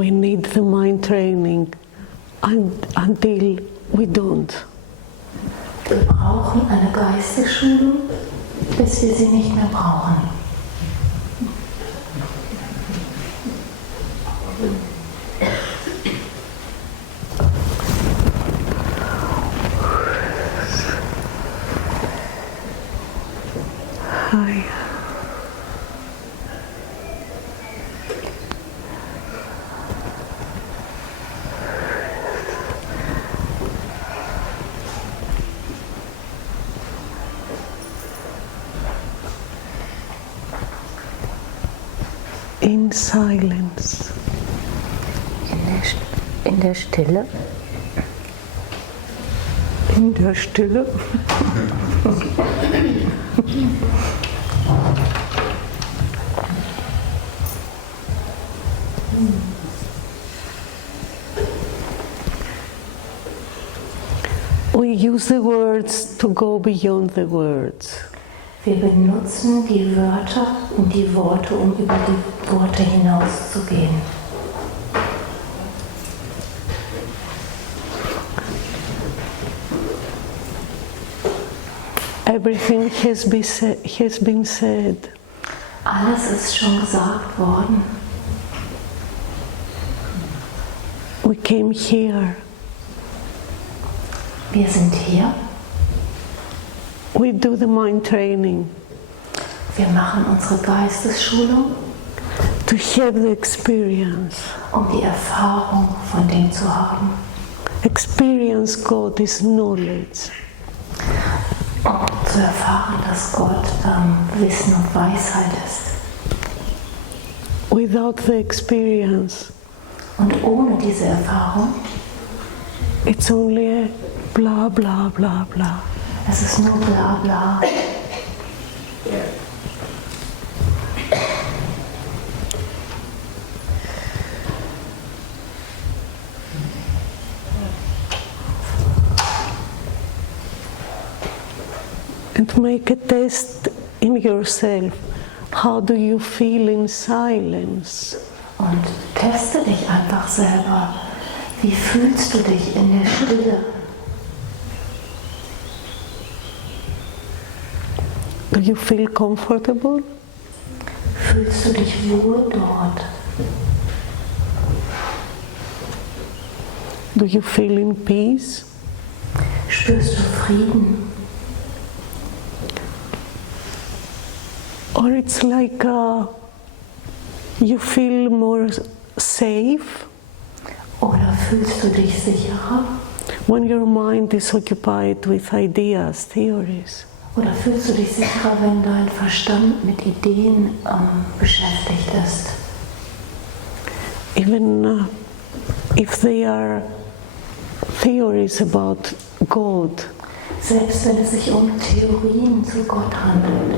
we need the mind training until we don't. Wir brauchen eine Geistesschulung, bis wir sie nicht mehr brauchen. Hi. In silence. In der Stille. In der Stille. We use the words to go beyond the words. Wir benutzen die Wörter und die Worte, um über die Worte hinauszugehen. Everything has been said. Alles ist schon gesagt worden. We came here. Wir sind hier. We do the mind training. Wir machen unsere Geistesschulung, to have the experience. Um die Erfahrung von dem zu haben. Experience God is knowledge. Um zu erfahren, dass Gott Wissen und Weisheit ist. Without the experience. Und ohne diese Erfahrung. It's only a bla bla bla bla. Es ist nur bla bla. And make a test in yourself. How do you feel in silence? Und teste dich einfach selber. Wie fühlst du dich in der Stille? Do you feel comfortable? Fühlst du dich wohl dort? Do you feel in peace? Spürst du Frieden? Or it's like you feel more safe? Oder fühlst du dich sicherer? When your mind is occupied with ideas, theories. Oder fühlst du dich sicherer, wenn dein Verstand mit Ideen beschäftigt ist? Even if they are theories about God. Selbst wenn es sich um Theorien zu Gott handelt.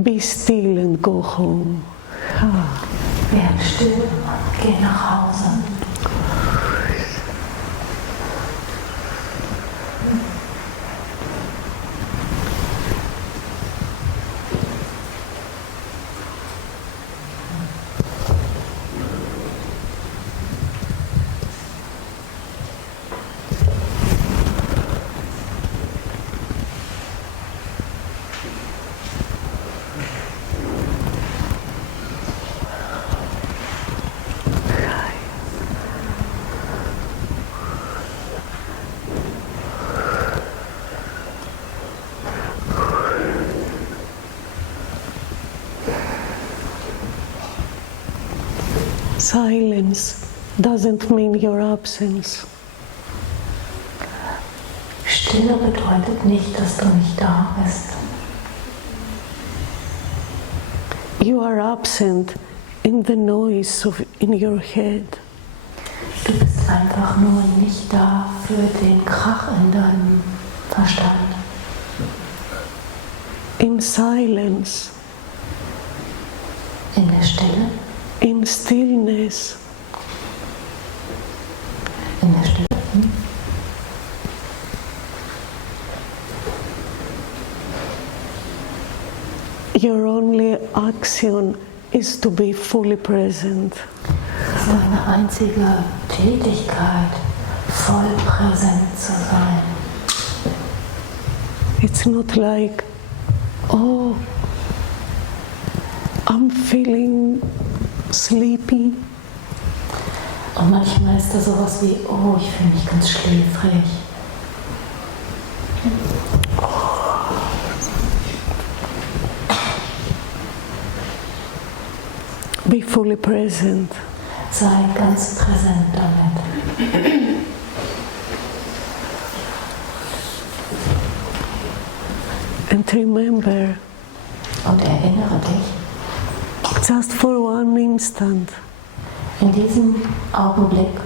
Be still and go home. Werd still und geh nach Hause. Silence doesn't mean your absence. Stille bedeutet nicht, dass du nicht da bist. You are absent in the noise in your head. Du bist einfach nur nicht da für den Krach in deinem Verstand. In silence, In der Stille, in stillness, in der Stille. your only action is to be fully present. Deine einzige Tätigkeit, voll präsent zu sein. It's not like, oh, I'm feeling sleepy. Und manchmal ist da sowas wie, oh, ich fühle mich ganz schläfrig. Be fully present. Sei ganz präsent damit. And remember, Und erinnere dich, just for one instant, in diesem Augenblick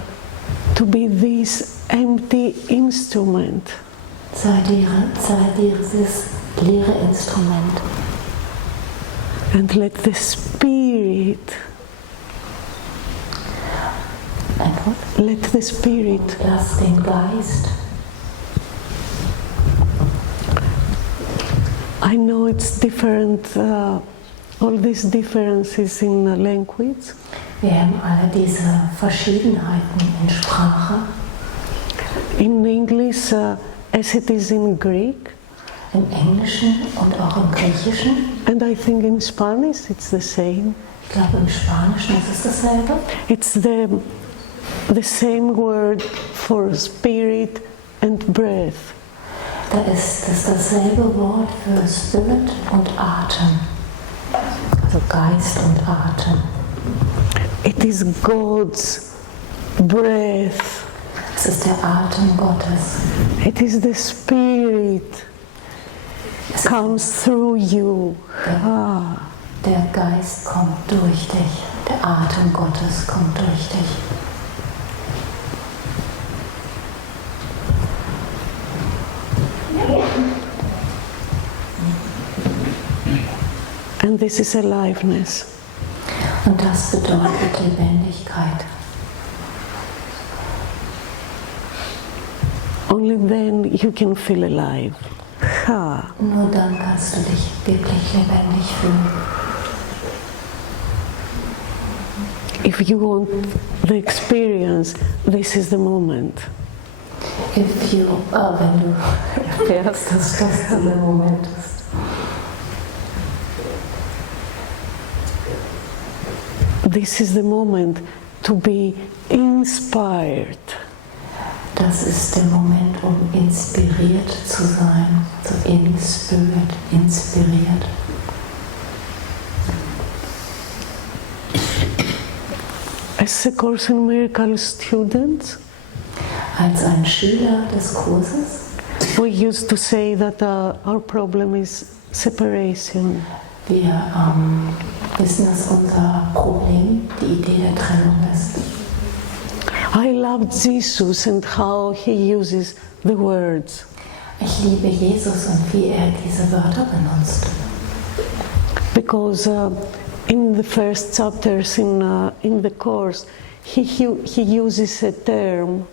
to be this empty instrument. sei dieses leere Instrument. And let the Spirit, let the Spirit Lass den Geist, I know it's different, all these differences in language. wir haben alle diese Verschiedenheiten in Sprache, In English, as it is in Greek, im Englischen und auch im Griechischen. and I think in Spanish it's the same. Ich glaube, im Spanischen ist es dasselbe. It's the same word for spirit and breath. Da ist es dasselbe Wort für Spirit und Atem. Also Geist und Atem. It is God's breath. Es ist der Atem Gottes. It is the Spirit comes through you. Ah. Der Geist kommt durch dich. Der Atem Gottes kommt durch dich. And this is aliveness. Und das bedeutet Lebendigkeit. Only then you can feel alive. Ha. Nur dann kannst du dich wirklich lebendig fühlen. If you want the experience, this is the moment. Wenn du erfährst, dass das der Moment ist. This is the moment to be inspired. Das ist der Moment, um inspiriert zu sein. So inspiriert. As a Course in Miracles student, Als ein Schüler des Kurses, we used to say that our problem is separation. wir wissen, dass unser Problem die Idee der Trennung ist. I love Jesus and how he uses the words. Ich liebe Jesus und wie er diese Wörter benutzt. Because in the first chapters in the course, he uses a term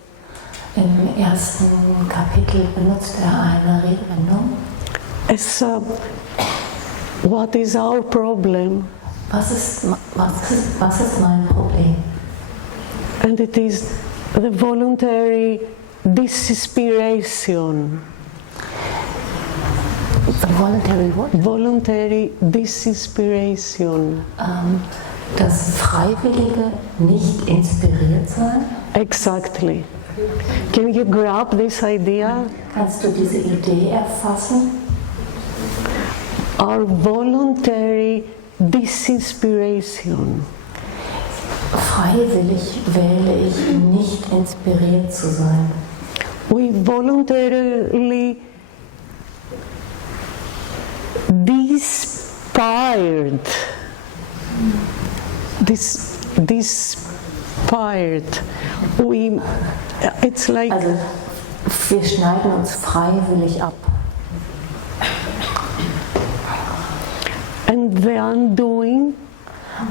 Im ersten Kapitel benutzt er eine Redewendung. as what is our problem, Was ist mein Problem? and it is the voluntary disinspiration. The voluntary what? Voluntary disinspiration. Das freiwillige nicht inspiriert sein. Exactly. Can you grab this idea? Kannst du diese Idee erfassen? Our voluntary disinspiration. Freiwillig wähle ich, nicht inspiriert zu sein. We voluntarily this part, it's like... Also, wir schneiden uns freiwillig ab. And the undoing.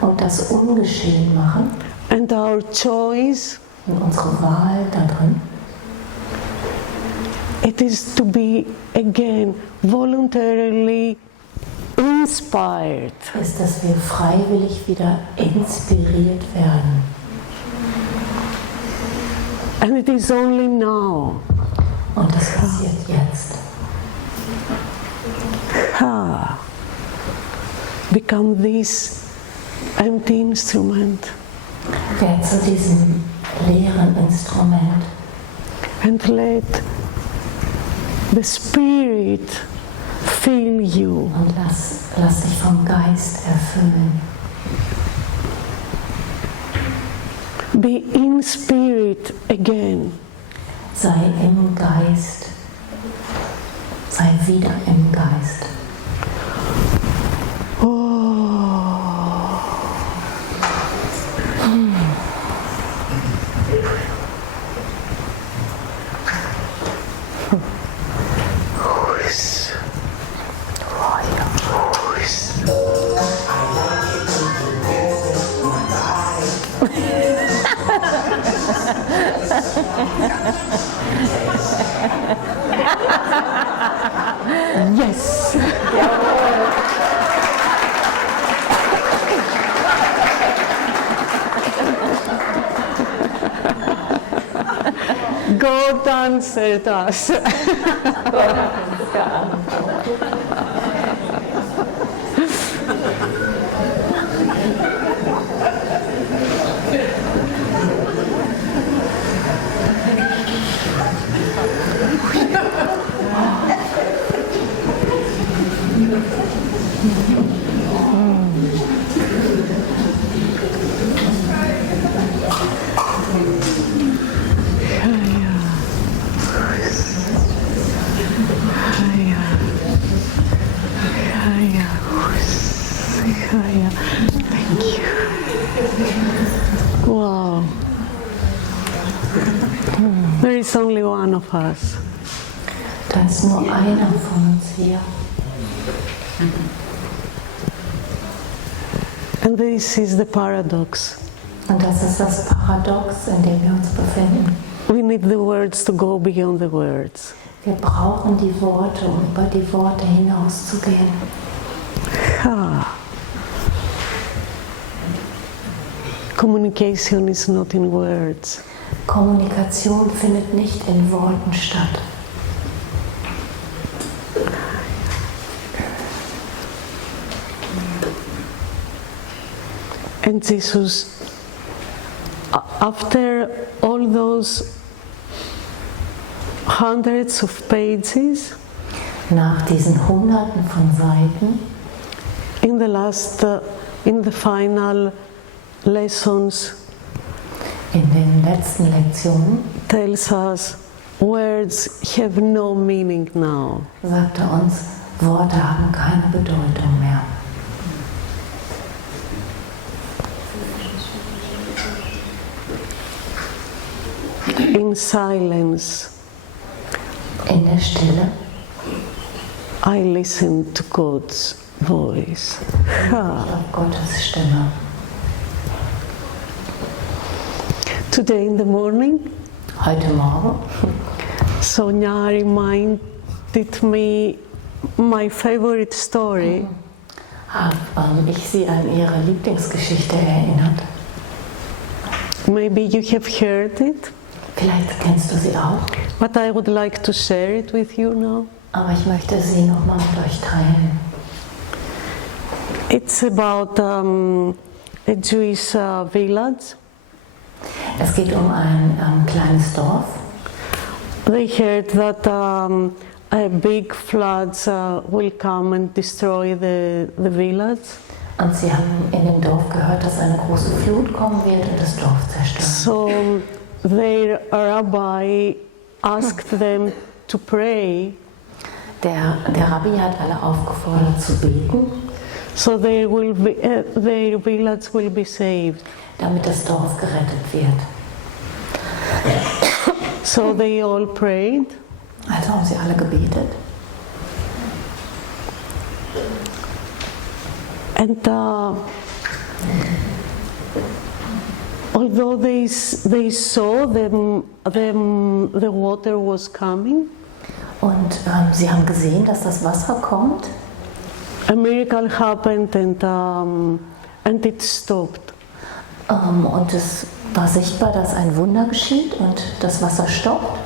Und das Ungeschehen machen. And our choice. Und unsere Wahl da drin. It is to be again voluntarily inspired. Ist, dass wir freiwillig wieder inspiriert werden. And it is only now. Und das passiert jetzt. Become this empty instrument. Werd zu diesem leeren Instrument. And let the Spirit fill you. Und lass dich vom Geist erfüllen. Be in spirit again. Sei im Geist. Sei wieder im Geist. Yes. God answered us. Thank you. Wow. There is only one of us. Da ist nur einer von uns hier. And this is the paradox. Und das ist das Paradox, in dem wir uns befinden. We need the words to go beyond the words. Wir brauchen die Worte, um über die Worte hinauszugehen. Communication is not in words. Kommunikation findet nicht in Worten statt. And Jesus, after all those hundreds of pages, nach diesen Hunderten von Seiten, in the final lessons, in den letzten Lektionen, tells us words have no meaning now. sagt uns, Worte haben keine Bedeutung mehr. In silence, in der Stille, I listen to God's voice. auf Gottes Stimme. Today in the morning, Heute Morgen, Sonia reminded me my favorite story. habe ich sie an ihre Lieblingsgeschichte erinnert. Maybe you have heard it, Vielleicht kennst du sie auch, but I would like to share it with you now. aber ich möchte sie nochmal mit euch teilen. It's about a Jewish village. Es geht um ein kleines Dorf. They heard that a big flood will come and destroy the village. Und sie haben in dem Dorf gehört, dass eine große Flut kommen wird und das Dorf zerstören. So their rabbi asked them to pray. Der Rabbi hat alle aufgefordert zu beten. So their village will be saved. damit das Dorf gerettet wird. So they all prayed. Also haben sie alle gebetet. And although they saw the water was coming, Und sie haben gesehen, dass das Wasser kommt. a miracle happened and it stopped. Und es war sichtbar, dass ein Wunder geschieht und das Wasser stoppt.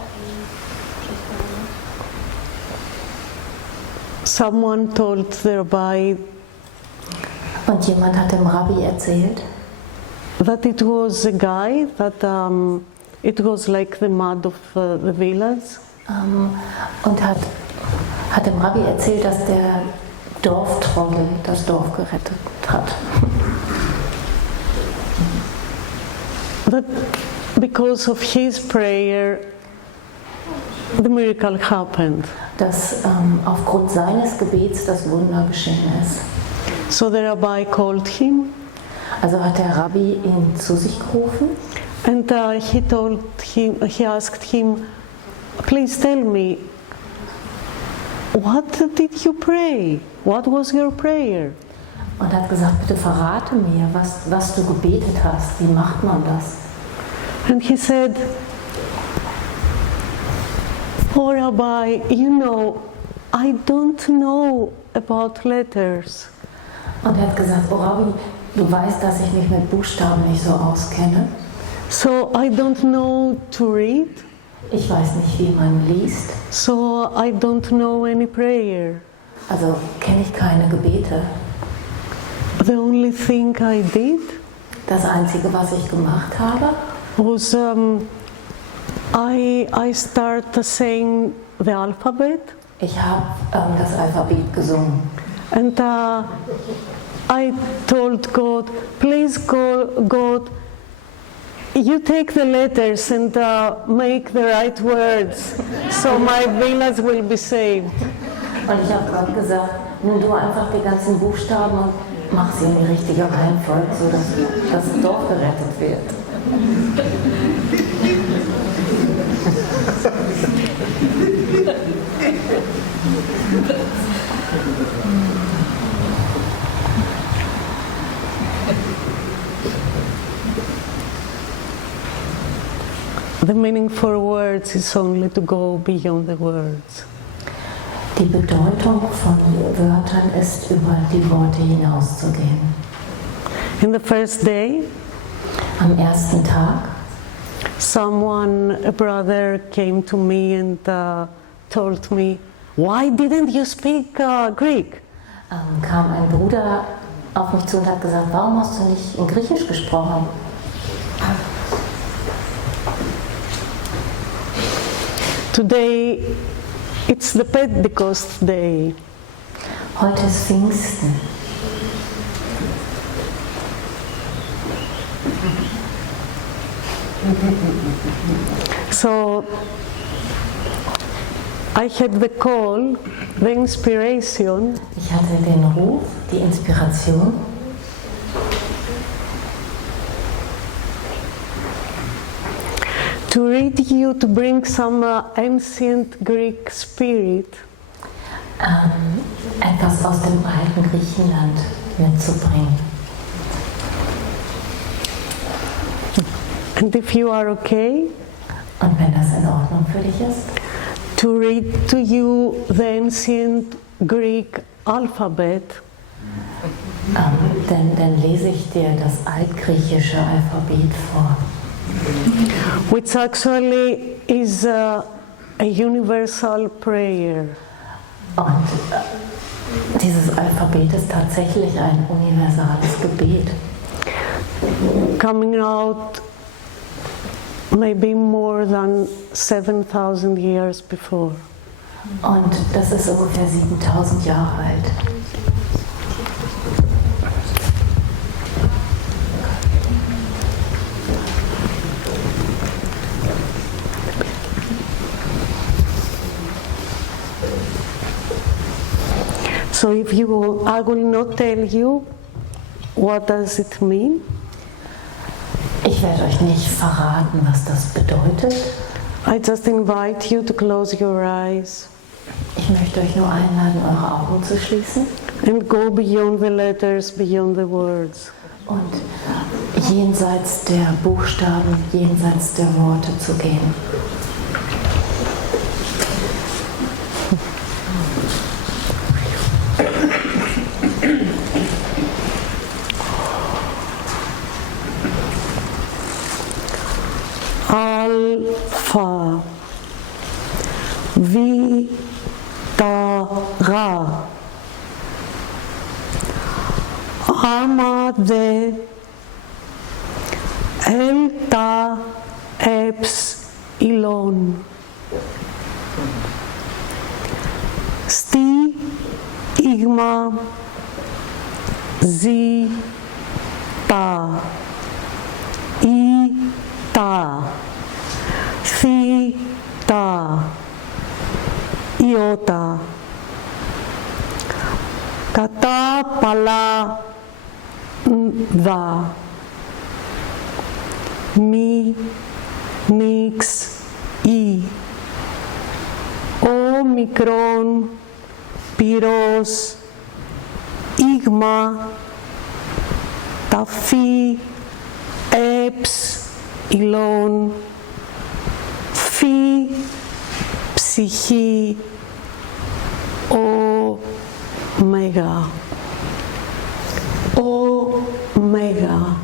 Someone told the rabbi Und jemand hat dem Rabbi erzählt, that it was a guy that it was like the mud of the village. und hat dem Rabbi erzählt, dass der Dorftrottel das Dorf gerettet hat. That because of his prayer, the miracle happened. Dass aufgrund seines Gebets das Wunder geschehen ist. So the rabbi called him, Also hat der Rabbi ihn zu sich gerufen and he asked him, please tell me, what did you pray? What was your prayer? und hat gesagt, bitte verrate mir, was du gebetet hast. Wie macht man das? And he said, oh Rabbi, you know, I don't know about letters. Und er hat gesagt, oh Rabbi, du weißt, dass ich mich mit Buchstaben nicht so auskenne. So I don't know to read, Ich weiß nicht, wie man liest. so I don't know any prayer. Also kenne ich keine Gebete. The only thing I did Das Einzige, was ich gemacht habe, was I started saying the alphabet, ich habe das Alphabet gesungen. and I told God, please God, you take the letters and make the right words, so my village will be saved. Und ich habe Gott gesagt, nimm du einfach die ganzen Buchstaben und mach sie in die richtige Reihenfolge, sodass das Dorf gerettet wird. The meaning for words is only to go beyond the words. Die Bedeutung von Wörtern ist, über die Worte hinauszugehen. In the first day, Am ersten Tag a brother came to me and told me, why didn't you speak Greek? kam ein Bruder auf mich zu und hat gesagt, warum hast du nicht in Griechisch gesprochen? Today, it's the Pentecost day. Heute ist Pfingsten. So, I had the call, the inspiration, Ich hatte den Ruf, die Inspiration, to read you, to bring some ancient Greek spirit etwas aus dem alten Griechenland mitzubringen. and if you are okay, Und wenn das in Ordnung für dich ist, to read to you the ancient Greek alphabet, dann lese ich dir das altgriechische Alphabet vor, which actually is a universal prayer. und dieses Alphabet ist tatsächlich ein universales Gebet, Coming out maybe more than 7,000 years before. und das ist ungefähr 7000 Jahre alt. So if I will not tell you what does it mean. Ich werde euch nicht verraten, was das bedeutet. I just invite you to close your eyes. Ich möchte euch nur einladen, eure Augen zu schließen. And go beyond the letters, beyond the words. Und jenseits der Buchstaben, jenseits der Worte zu gehen. Alpha, Vitara, Amade, Elta, Epsilon, Sti, Igma, Zita, Ita, Theta, Iota, Kata, Pala, Da, Mi, Nix, I, Omicron, Pyros, Igma, Tafi, Epsilon, Phi, Ψυχή, Omega, Omega.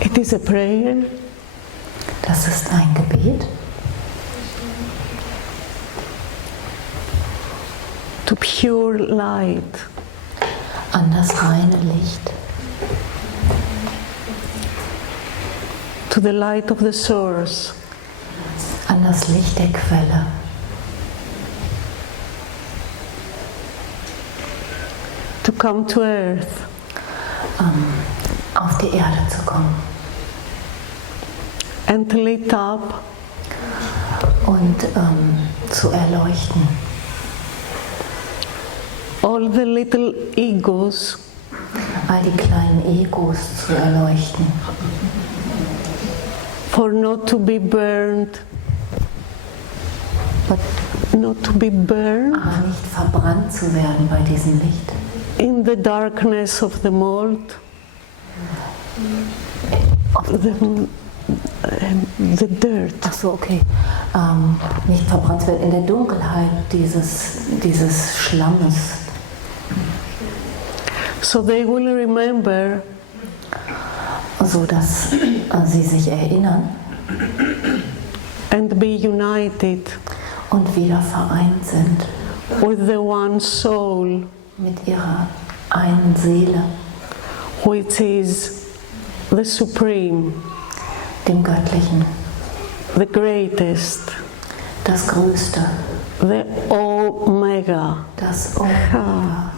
It is a prayer. Das ist ein Gebet. To pure light. An das reine Licht. To the light of the source. An das Licht der Quelle. To come to earth. Auf die Erde zu kommen. And lit up. Und zu erleuchten. All the little egos. All die kleinen Egos zu erleuchten. For not to be burned. But not to be burned. Aber nicht verbrannt zu werden bei diesem Licht. In the darkness of the mold. the dirt. Ach so, okay. Nicht verbrannt wird, in der Dunkelheit dieses Schlammes. So they will remember, so dass sie sich erinnern and be united und wieder vereint sind with the one soul, mit ihrer einen Seele, which is the supreme, dem Göttlichen, the greatest, das Größte, the Omega. das Omega.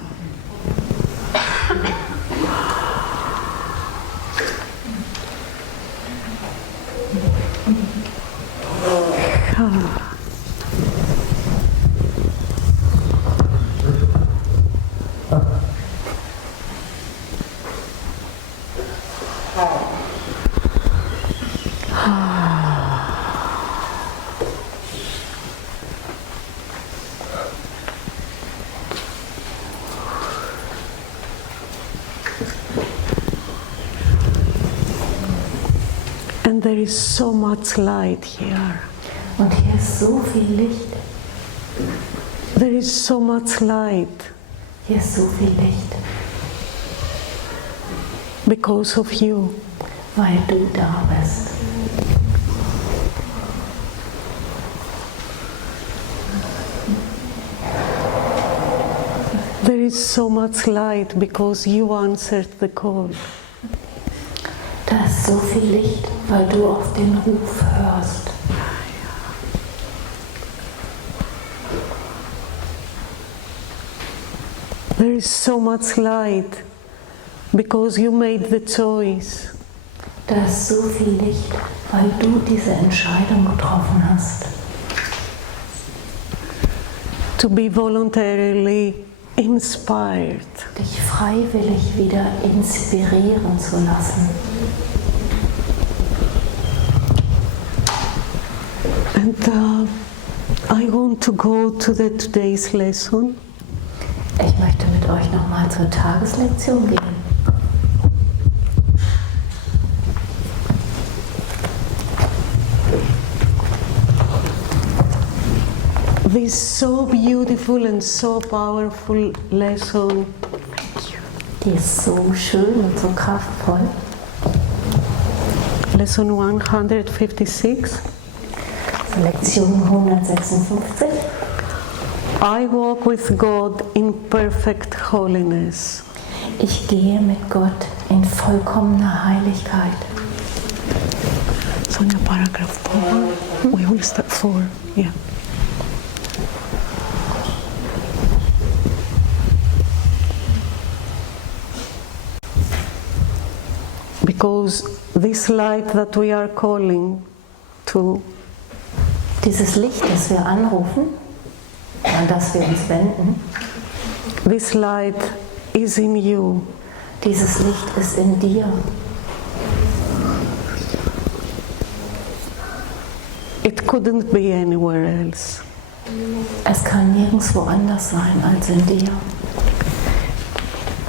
And there is so much light here. Und hier ist so viel Licht. There is so much light Hier ist so viel Licht, because of you. weil du da bist. There is so much light because you answered the call. Da ist so viel Licht, weil du auf den Ruf hörst. There is so much light because you made the choice. Da ist so viel Licht, weil du diese Entscheidung getroffen hast. To be voluntarily inspired. Dich freiwillig wieder inspirieren zu lassen. And I want to go to the today's lesson. Ich möchte mit euch nochmal zur Tageslektion gehen. This so beautiful and so powerful lesson. Die ist so schön und so kraftvoll. Lesson 156. Lektion 156. I walk with God in perfect holiness. Ich gehe mit Gott in vollkommener Heiligkeit. Sonia, paragraph 4. We will start 4. Yeah. Because this light that we are calling to, Dieses Licht, das wir anrufen, an das wir uns wenden, this light is in you. dieses Licht ist in dir. It couldn't be anywhere else. Es kann nirgendwo anders sein als in dir.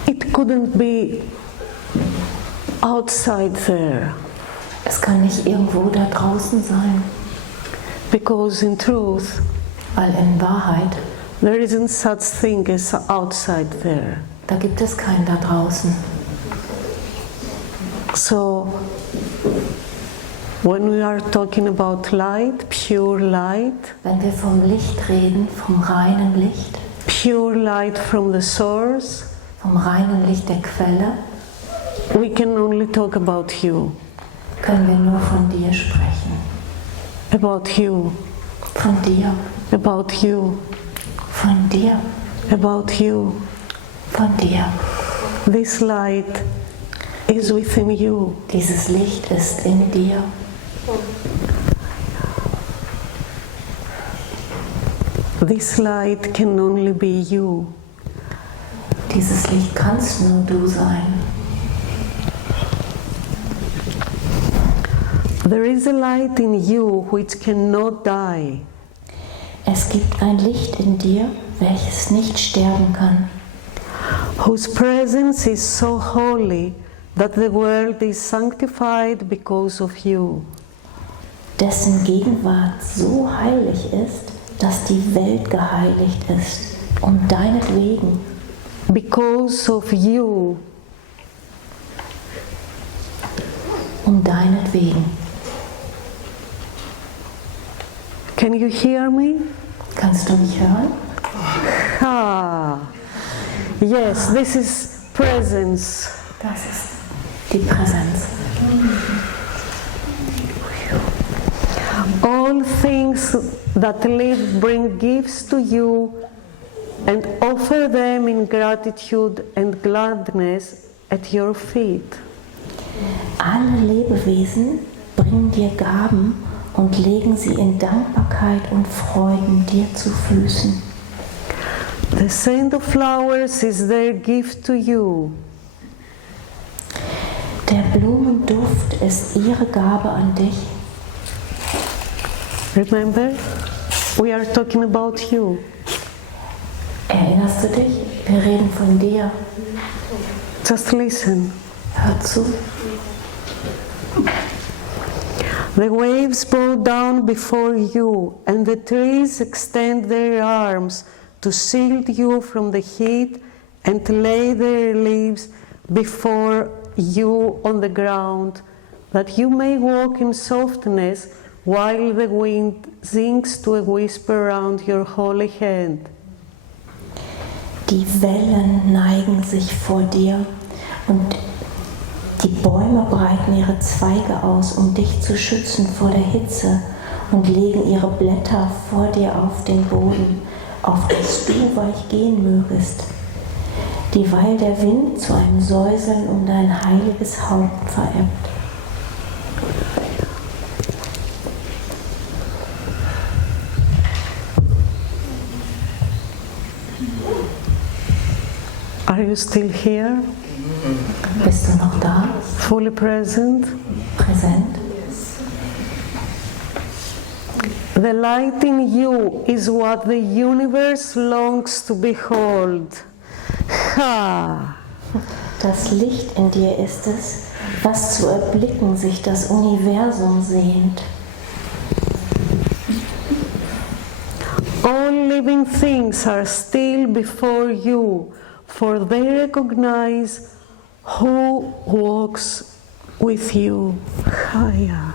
It couldn't be outside there. Es kann nicht irgendwo da draußen sein, Because in truth, weil in Wahrheit, there isn't such thing as outside there. da gibt es keinen da draußen. So, when we are talking about light, pure light, Wenn wir vom Licht reden, vom reinen Licht, pure light from the source, vom reinen Licht der Quelle, we can only talk about you. können wir nur von dir sprechen. About you. Von dir, About you. von dir, About you. von dir. This light is within you. Dieses Licht ist in dir. This light can only be you. Dieses Licht kannst nur du sein. There is a light in you which cannot die. Es gibt ein Licht in dir, welches nicht sterben kann, Whose presence is so holy that the world is sanctified because of you. Dessen Gegenwart so heilig ist, dass die Welt geheiligt ist, deinetwegen. Because of you. Deinetwegen. Can you hear me? Kannst du mich hören? Ah, yes, this is presence. Das ist die Präsenz. All things that live bring gifts to you and offer them in gratitude and gladness at your feet. Alle Lebewesen bringen dir Gaben und legen sie in Dankbarkeit und Freuden dir zu Füßen. The scent of flowers is their gift to you. Der Blumenduft ist ihre Gabe an dich. Remember, we are talking about you. Erinnerst du dich? Wir reden von dir. Just listen. Hör zu. The waves bow down before you, and the trees extend their arms to shield you from the heat and lay their leaves before you on the ground, that you may walk in softness while the wind sings to a whisper around your holy hand. Die Wellen neigen sich vor dir und die Bäume breiten ihre Zweige aus, dich zu schützen vor der Hitze und legen ihre Blätter vor dir auf den Boden, auf das du weich gehen mögest, dieweil der Wind zu einem Säuseln dein heiliges Haupt verebbt. Are you still here? Bist du noch da? Fully present? Präsent? The light in you is what the universe longs to behold. Ha! Das Licht in dir ist es, was zu erblicken sich das Universum sehnt. All living things are still before you, for they recognize who walks with you. Haya.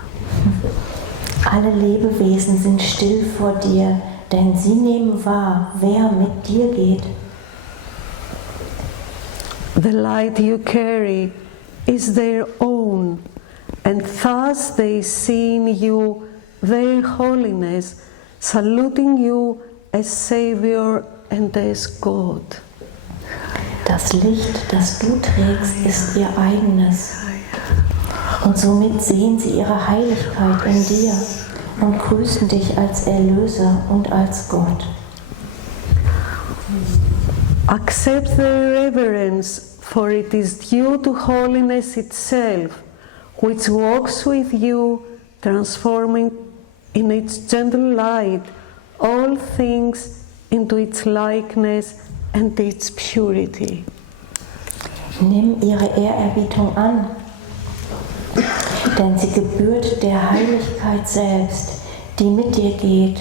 Alle Lebewesen sind still vor dir, denn sie nehmen wahr, wer mit dir geht. The light you carry is their own, and thus they see in you their holiness, saluting you as Savior and as God. Das Licht, das du trägst, ist ihr eigenes. Und somit sehen sie ihre Heiligkeit in dir und grüßen dich als Erlöser und als Gott. Accept their reverence, for it is due to holiness itself, which walks with you, transforming in its gentle light all things into its likeness and its purity. Nimm ihre Ehrerbietung an, denn sie gebührt der Heiligkeit selbst, die mit dir geht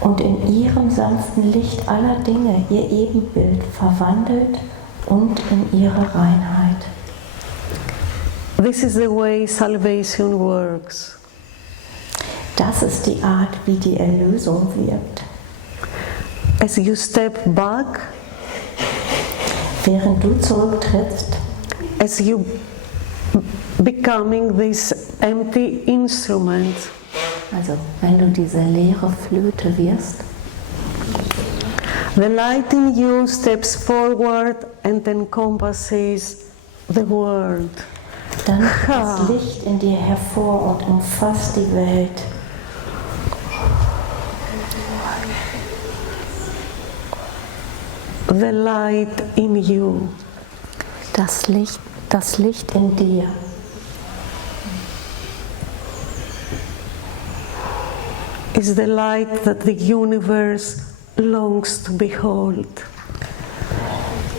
und in ihrem sanften Licht aller Dinge ihr Ebenbild verwandelt und in ihre Reinheit. This is the way salvation works. Das ist die Art, wie die Erlösung wirkt. As you step back, während du zurücktrittst, as you becoming this empty instrument, also wenn du diese leere Flöte wirst, the light in you steps forward and encompasses the world. Dann tritt das Licht in dir hervor und umfasst die Welt. The light in you. Das Licht in dir. Is the light that the universe longs to behold.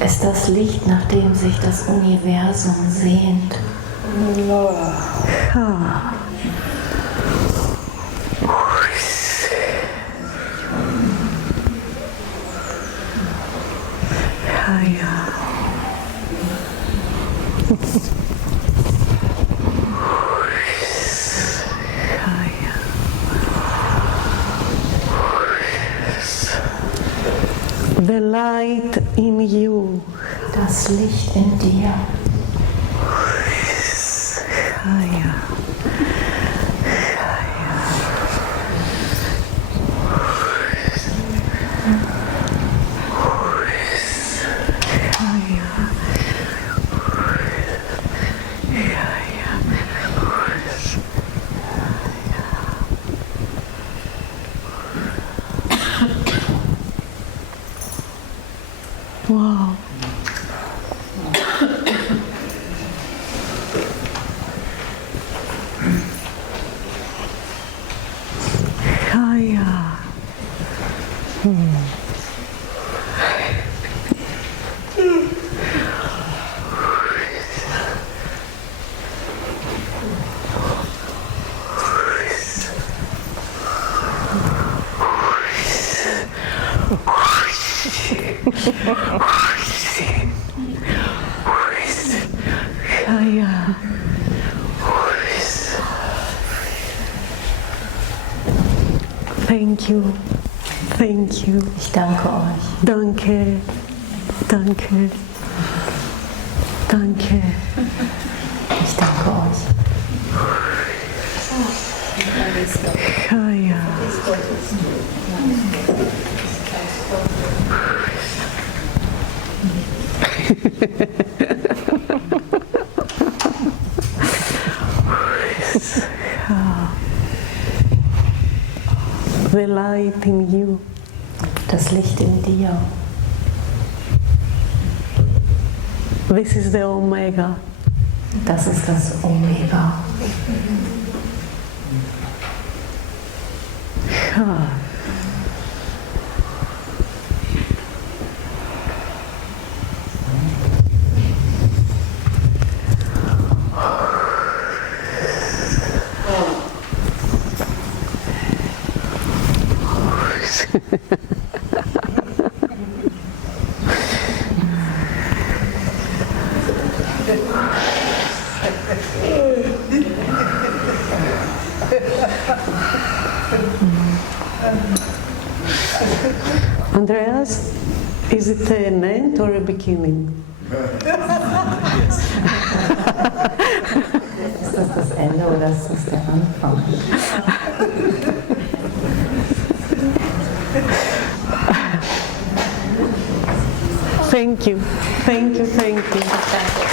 ist das Licht, nach dem sich das Universum sehnt. Ha. Ja, ja. The light in you. Das Licht in dir. Higher. Wow. Higher. Thank you. Thank you. Ich danke euch. Danke. Danke. Danke. Ich danke euch. Higher. The light in you. Das Licht in dir. This is the Omega. Das ist das Omega. Ha. Andreas, is it an end or a beginning? Ist das das Ende oder ist das der Anfang? Thank you, thank you, thank you.